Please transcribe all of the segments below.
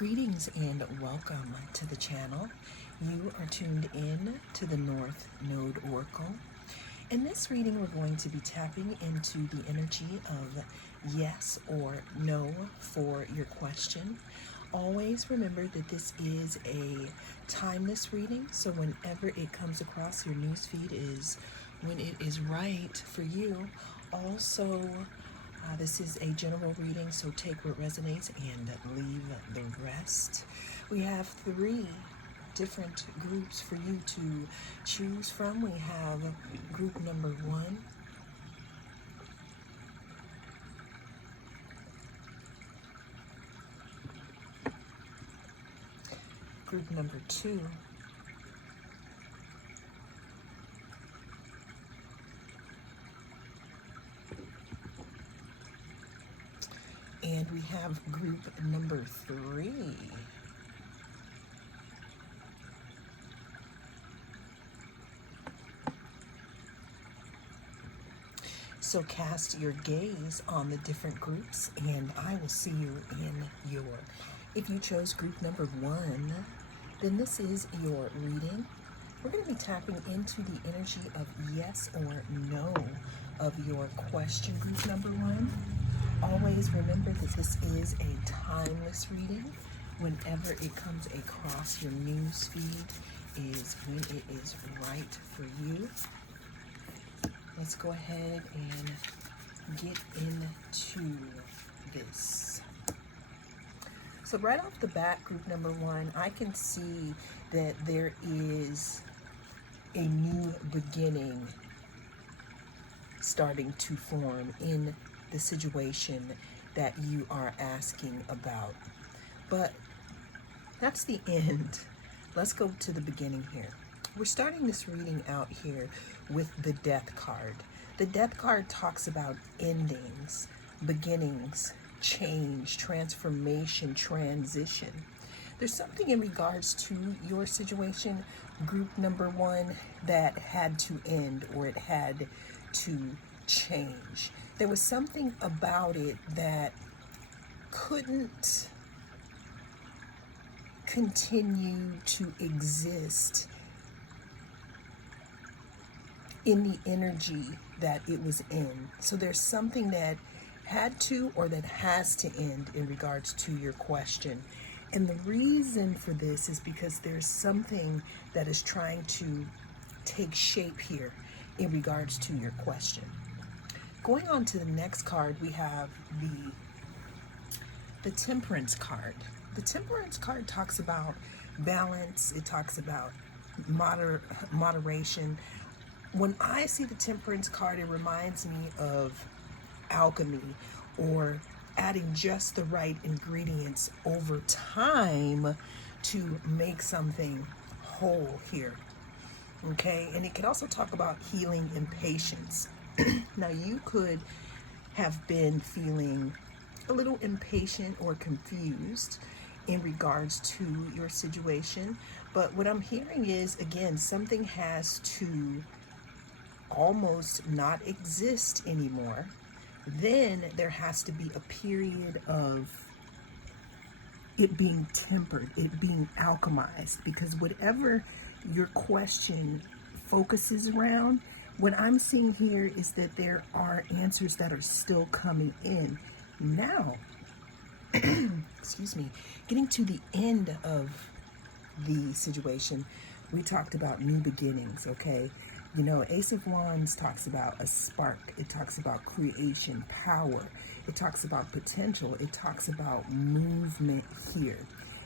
Greetings and welcome to the channel. You are tuned in to the North Node Oracle. In this reading, we're going to be tapping into the energy of yes or no for your question. Always remember that this is a timeless reading, so whenever it comes across your newsfeed is when it is right for you. Also, this is a general reading, so take what resonates and leave the rest. We have 3 different groups for you to choose from. We have group number 1, group number 2, and we have group number 3. So cast your gaze on the different groups and I will see you in your. If you chose group number 1, then this is your reading. We're going to be tapping into the energy of yes or no of your question, group number 1. Always remember that this is a timeless reading. Whenever it comes across your news feed is when it is right for you. Let's go ahead and get into this. So right off the bat, group number 1, I can see that there is a new beginning starting to form in the situation that you are asking about. But that's the end. Let's go to the beginning here. We're starting this reading out here with the Death card. The Death card talks about endings, beginnings, change, transformation, transition. There's something in regards to your situation, group number 1, that had to end or it had to change. There was something about it that couldn't continue to exist in the energy that it was in. So there's something that had to or that has to end in regards to your question. And the reason for this is because there's something that is trying to take shape here in regards to your question. Going on to the next card, we have the Temperance card. The Temperance card talks about balance. It talks about moderation. When I see the Temperance card, it reminds me of alchemy or adding just the right ingredients over time to make something whole here. Okay, and it can also talk about healing and patience. Now, you could have been feeling a little impatient or confused in regards to your situation, but what I'm hearing is, again, something has to almost not exist anymore. Then there has to be a period of it being tempered, it being alchemized, because whatever your question focuses around, what I'm seeing here is that there are answers that are still coming in. Now, excuse me, getting to the end of the situation, we talked about new beginnings, okay? You know, Ace of Wands talks about a spark. It talks about creation, power. It talks about potential. It talks about movement here.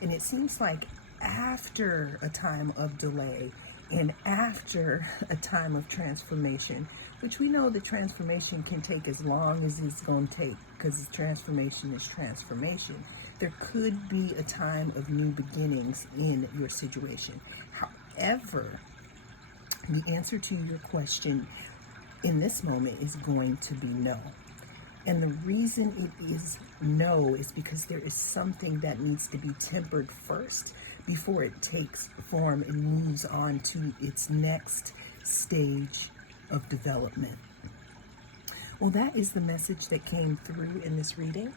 And it seems like after a time of delay and after a time of transformation, which we know the transformation can take as long as it's going to take, because transformation is transformation. There could be a time of new beginnings in your situation. However, the answer to your question in this moment is going to be no. And the reason it is no is because there is something that needs to be tempered first before it takes form and moves on to its next stage of development. Well, that is the message that came through in this reading.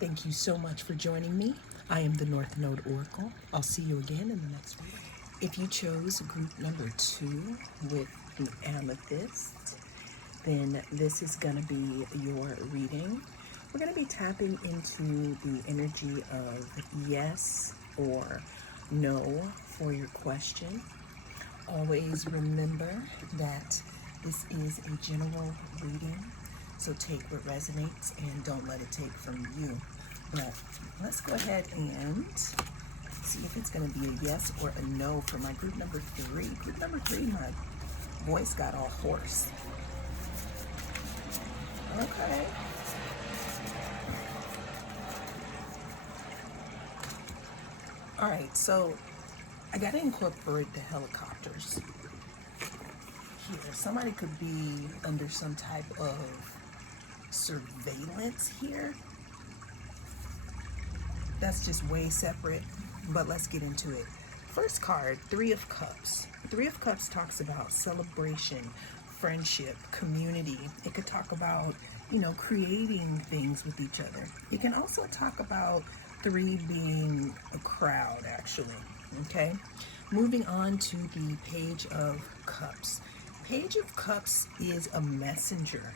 Thank you so much for joining me. I am the North Node Oracle. I'll see you again in the next video. If you chose group number 2 with the amethyst, then this is going to be your reading. We're going to be tapping into the energy of yes or no for your question. Always remember that this is a general reading, so take what resonates and don't let it take from you. But let's go ahead and see if it's going to be a yes or a no for my group number 3. Group number 3, my voice got all hoarse. Okay. All right, so I got to incorporate the helicopters here. Somebody could be under some type of surveillance here. That's just way separate, but let's get into it. First card, 3 of Cups. 3 of Cups talks about celebration, friendship, community. It could talk about, creating things with each other. It can also talk about 3 being a crowd, actually. Okay? Moving on to the Page of Cups. Page of Cups is a messenger.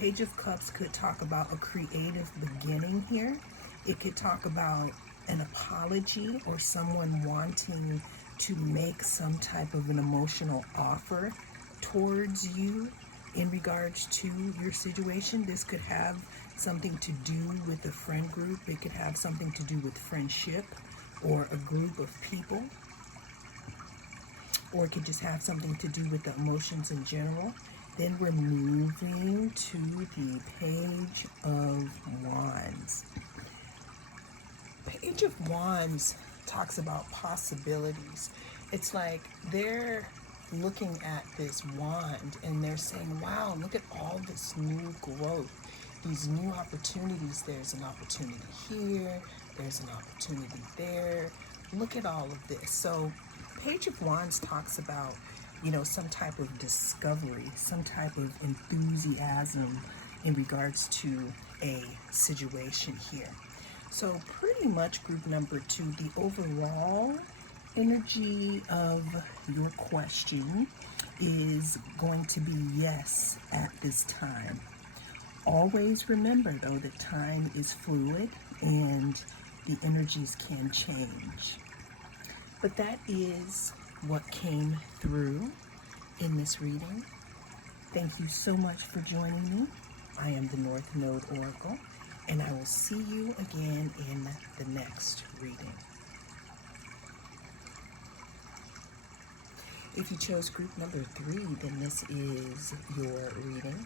Page of Cups could talk about a creative beginning here. It could talk about an apology or someone wanting to make some type of an emotional offer towards you in regards to your situation. This could have something to do with a friend group. It could have something to do with friendship or a group of people. Or it could just have something to do with the emotions in general. Then we're moving to the Page of Wands. Page of Wands talks about possibilities. It's like they're looking at this wand and they're saying, wow, look at all this new growth, these new opportunities. There's an opportunity here, there's an opportunity there. Look at all of this. So Page of Wands talks about, some type of discovery, some type of enthusiasm in regards to a situation here. So pretty much group number 2, the overall energy of your question is going to be yes at this time. Always remember, though, that time is fluid and the energies can change. But that is what came through in this reading. Thank you so much for joining me. I am the North Node Oracle, and I will see you again in the next reading. If you chose group number 3, then this is your reading.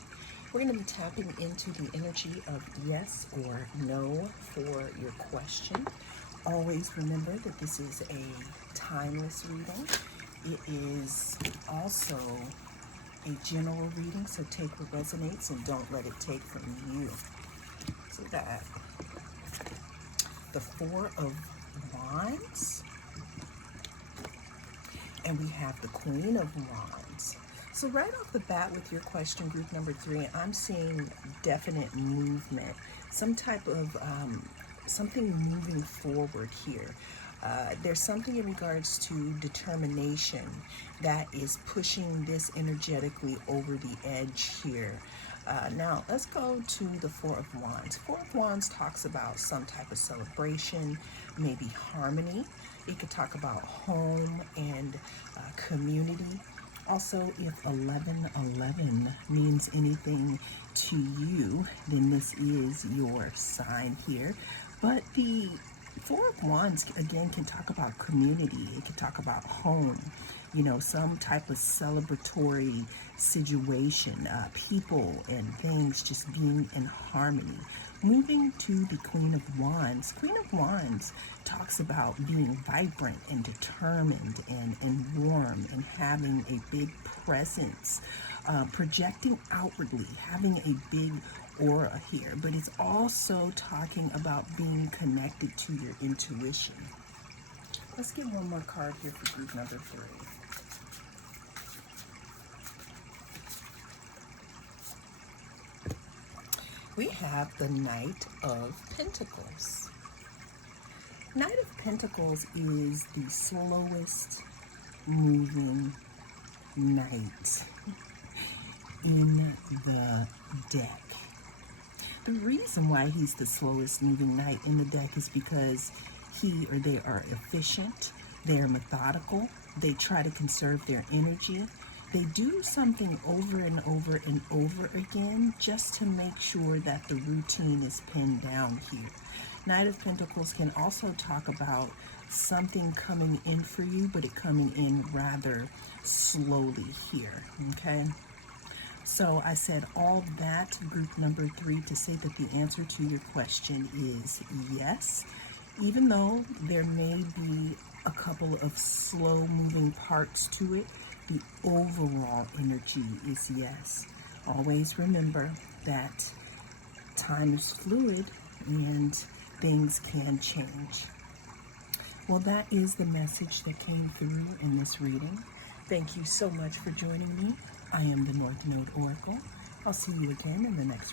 We're going to be tapping into the energy of yes or no for your question. Always remember that this is a timeless reading. It is also a general reading, so take what resonates and don't let it take from you. So that the 4 of Wands, and we have the Queen of Wands. So right off the bat with your question, group number 3, I'm seeing definite movement, some type of something moving forward here. There's something in regards to determination that is pushing this energetically over the edge here. Now, let's go to the 4 of Wands. 4 of Wands talks about some type of celebration, maybe harmony. It could talk about home and community. Also, if 1111 means anything to you, then this is your sign here. But the 4 of Wands, again, can talk about community. It can talk about home, some type of celebratory situation, people and things just being in harmony. Moving to the Queen of Wands. Queen of Wands talks about being vibrant and determined and warm and having a big presence, projecting outwardly, having a big aura here, but it's also talking about being connected to your intuition. Let's get one more card here for group number 3. we have the Knight of Pentacles. Knight of Pentacles is the slowest moving knight in the deck. The reason why he's the slowest moving knight in the deck is because he or they are efficient, they are methodical, they try to conserve their energy, they do something over and over and over again just to make sure that the routine is pinned down here. Knight of Pentacles can also talk about something coming in for you, but it coming in rather slowly here, okay? So I said all that, group number 3, to say that the answer to your question is yes. Even though there may be a couple of slow moving parts to it, the overall energy is yes. Always remember that time is fluid and things can change. Well, that is the message that came through in this reading. Thank you so much for joining me. I am the North Node Oracle. I'll see you again in the next reading.